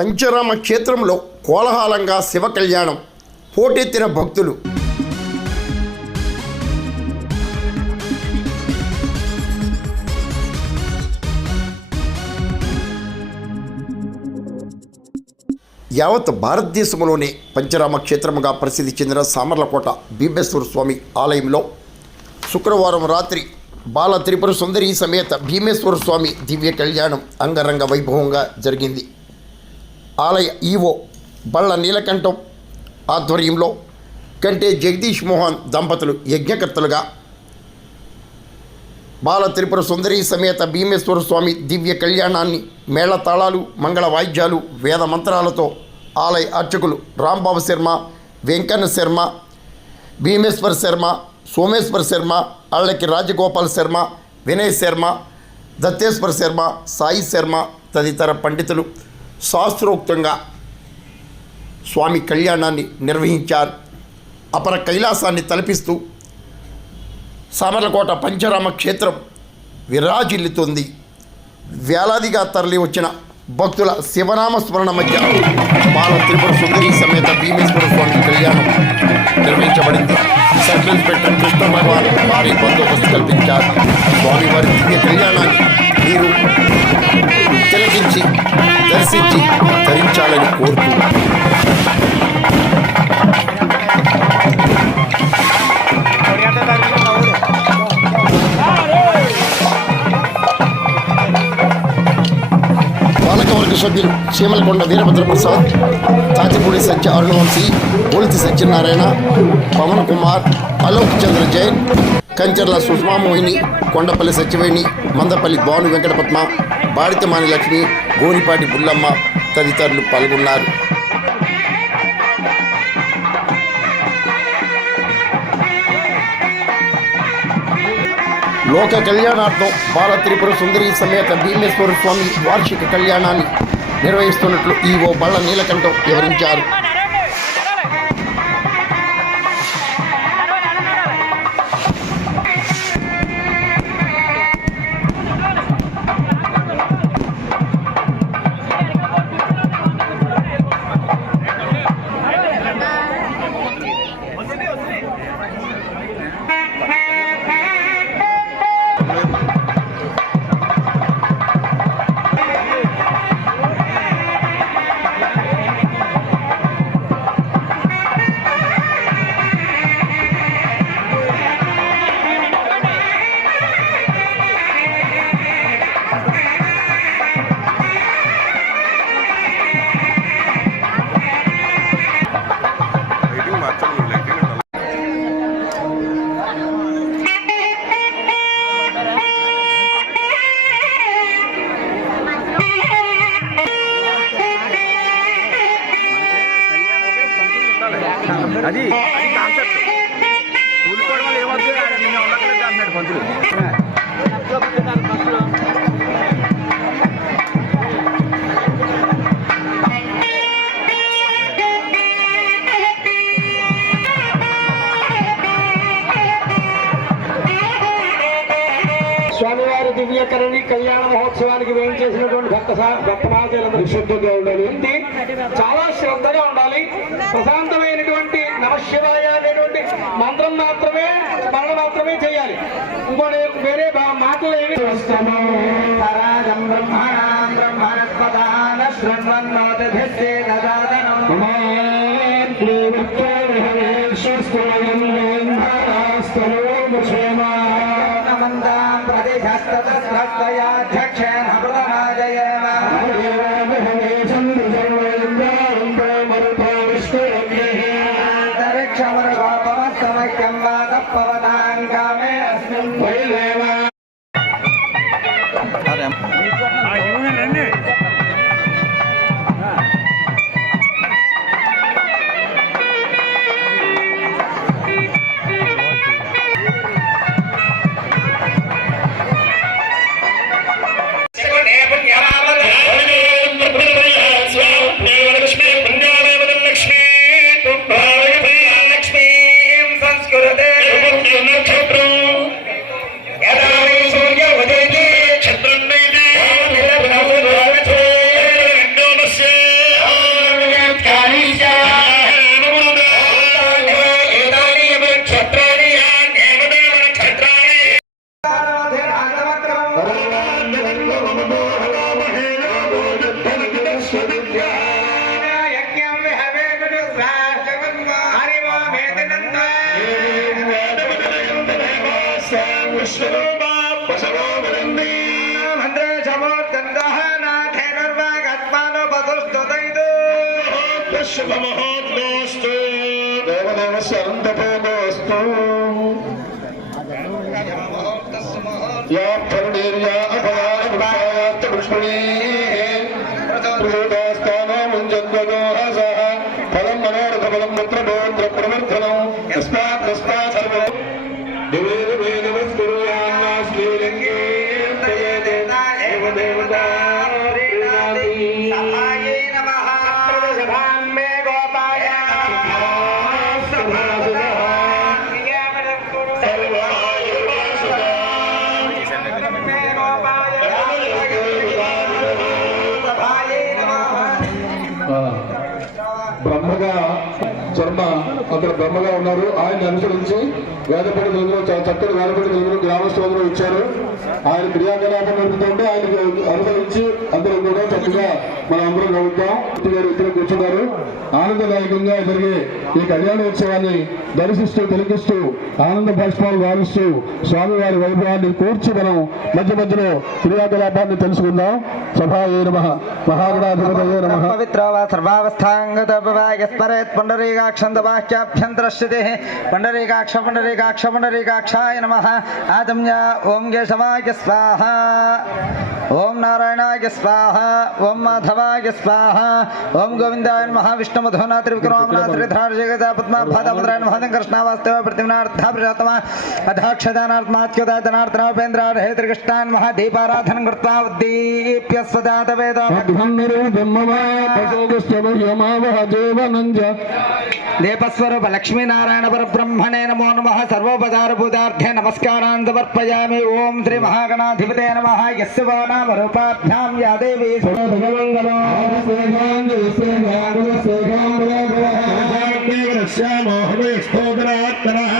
పంచరామ క్షేత్రంలో కోలాహలంగా శివ కళ్యాణం, పోటెత్తిన భక్తులు. యావత్ భారతదేశంలోనే పంచరామ క్షేత్రముగా ప్రసిద్ధి చెందిన సామర్లకోట భీమేశ్వర స్వామి ఆలయంలో శుక్రవారం రాత్రి బాల త్రిపుర సుందరి సమేత భీమేశ్వర స్వామి దివ్య కళ్యాణం అంగరంగ వైభవంగా జరిగింది. ఆలయ ఈవో బళ్ళ నీలకంఠం ఆధ్వర్యంలో కంటే జగదీష్ మోహన్ దంపతులు యజ్ఞకర్తలుగా బాల త్రిపుర సుందరి సమేత భీమేశ్వర స్వామి దివ్య కళ్యాణాన్ని మేళతాళాలు, మంగళ వాయిద్యాలు, వేద మంత్రాలతో ఆలయ అర్చకులు రాంబాబు శర్మ, వెంకన్న శర్మ, భీమేశ్వర్ శర్మ, సోమేశ్వర్ శర్మ, అళ్ళకి రాజగోపాల్ శర్మ, వినయ్ శర్మ, దత్తేశ్వర్ శర్మ, సాయి శర్మ తదితర పండితులు శాస్త్రోక్తంగా స్వామి కళ్యాణాన్ని నిర్వహించారు. అపర కైలాసాన్ని తలపిస్తూ సామర్లకోట పంచరామ క్షేత్రం విరాజిల్లుతుంది. వేలాదిగా తరలి వచ్చిన భక్తుల శివనామ స్మరణ మధ్య బాల త్రిపుర సుందరి సమేత భీమేశ్వర స్వామి కళ్యాణం నిర్వహించబడింది. సర్కిల్ ఇన్స్పెక్టర్ కృష్ణ భగవాన్ భారీ బందోబస్తు కల్పించారు. స్వామివారి దివ్య కళ్యాణాన్ని మీరు తిలకించి దర్శించి ధరించాలని కోరుతూ పాలకవర్గ సభ్యులు చీమలకొండ వీరభద్రప్రసాద్, తాతిపూడి సత్య అరుణవంశీ, బోల్తి సత్యనారాయణ, పవన్ కుమార్, అలోక్ చంద్ర జైన్, కంచర్ల సుష్మామోహిని, కొండపల్లి సత్యవేణి, మందపల్లి భాను వెంకటపద్మ, బాడితమాని లక్ష్మి, గోనిపాటి బుల్లమ్మ తదితరులు పాల్గొన్నారు. లోక కళ్యాణార్థం బాల త్రిపుర సుందరి సమేత భీమేశ్వర స్వామి వార్షిక కళ్యాణాన్ని నిర్వహిస్తున్నట్లు ఈవో బళ్ళ నీలకంఠం వివరించారు. అది కాన్సెప్ట్ కూలిపోవడం వల్ల ఏమవుతుంది నేను ఉండగలేదు అంటున్నాడు పంతులు. స్వామివారి దివ్యకరణి కళ్యాణ మహోత్సవానికి వేయించేసినటువంటి భక్తమాజలందరూ విశుద్ధంగా ఉండాలి, చాలా శ్రద్ధగా ఉండాలి. ప్రశాంతమైనటువంటి నమశివాయ అనేటువంటి మంత్రం మాత్రమే, స్మరణ మాత్రమే చేయాలి. ఇంకోటి వేరే మాటలు ఏమి శుభమహోద్గోస్తు దేవదేవస్య అనంతభోగోస్తు యా ఫరుడేర్యా అపరాధ పుష్పణీ ప్రజోదాస్తానో ముంజద్వగోహసః ఫలం మనోరథ ఫలం పుత్రభోద్ర ప్రవర్ధనం యస్మాత్ తస్మాత్ సర్వం దేవేద వేదవస్కుర్యాన్నా శ్రీలింగే తయేదే ఏవ దేవతా సహాయే నమః ప్రజభాన్మే గోపాయ బ్రహ్మగా శర్మ అక్కడ బ్రహ్మగా ఉన్నారు. ఆయన అనుసరించి వేదపడి నిధులు చక్కటి వేదపడి నిధులు గ్రామస్తులందరూ ఇచ్చారు. ఆయన క్రియాకలాపం నడుపుతుంటే ఆయనకు అనుసరించి అందరూ కూడా చక్కగా మనం అందరం నడుపుతాం. గారు ఇక్కడ కూర్చున్నారు. ఆనందదాయకంగా జరిగే ఈ కళ్యాణ ఉత్సవాన్ని దర్శిస్తూ తిలకిస్తూ ఆనంద భాష్పాలు భావిస్తూ స్వామివారి వైభవాన్ని కూర్చి మనం మధ్య మధ్యలో క్రియాకలాపాన్ని తెలుసుకుందాం. సభాయే నమః మహాగణాధిపతయే నమః. పవిత్ర సర్వావస్థాంగతపవాయస్మరేత్ పుండరీకాక్షంతవాక్యాభ్యంతరస్థితిః పుండరీకాక్ష పుండరీకాక్ష పుండరీకాక్షాయ నమః. ఆదమ్య ఓం కేశవాయ స్వాహ, ఓం నారాయణాయ స్వాహ, ఓం మాధవాయ స్వాహ, ఓం గోవిందాయ నమః. విష్ణుమధోనా త్రివిక్రమణ శ్రీధారజగత పద్మాభాదముద్రాయ నమః. కృష్ణావాస్తవ ప్రతిమనార్థ ప్రజాతమ అధాక్షదానార్థమాత్యోదాతనార్థనోపేంద్రార్హే త్రికృష్ణాన్ నమః. దీపారాధనం కృత్వా ఉద్దీప్య స్వదాత వేద దీపస్వరూప లక్ష్మీనారాయణ పరబ్రహ్మణే నమో నమః. సర్వోపచారభూతార్థే నమస్కారాన్ సమర్పయామి. ఓం శ్రీ మహాగణాధిపతే నమః. యస్య వో నామ రూపాభ్యాం యా దేవీ శ్యామో హృదయస్థోదరాత్మనః